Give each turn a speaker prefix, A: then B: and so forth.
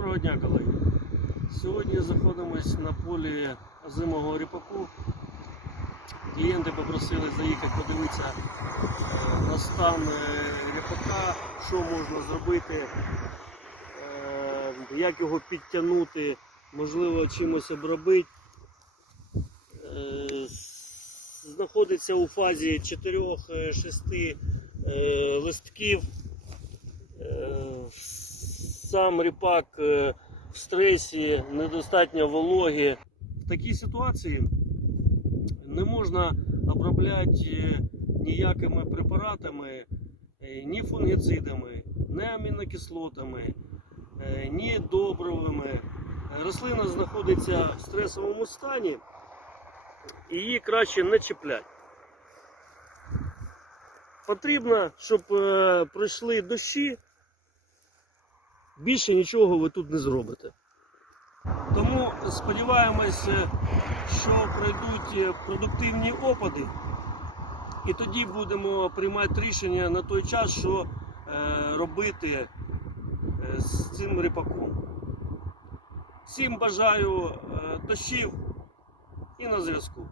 A: Доброго дня, колеги. Сьогодні знаходимось на полі озимого ріпаку. Клієнти попросили заїхати подивитися е, на стан е, ріпака, що можна зробити, е, як його підтягнути, можливо, чимось обробити. Знаходиться у фазі 4-6 листків. Сам ріпак е, в стресі, недостатньо вологі. В такій ситуації не можна обробляти е, ніякими препаратами, е, ні фунгіцидами, ні амінокислотами, ні добривами. Рослина знаходиться в стресовому стані і її краще не чіпляти. Потрібно, щоб пройшли дощі, більше нічого ви тут не зробите. Тому сподіваємось, е, що пройдуть е, продуктивні опади, і тоді будемо приймати рішення на той час, що е, робити е, з цим ріпаком. Всім бажаю дощів і на зв'язку.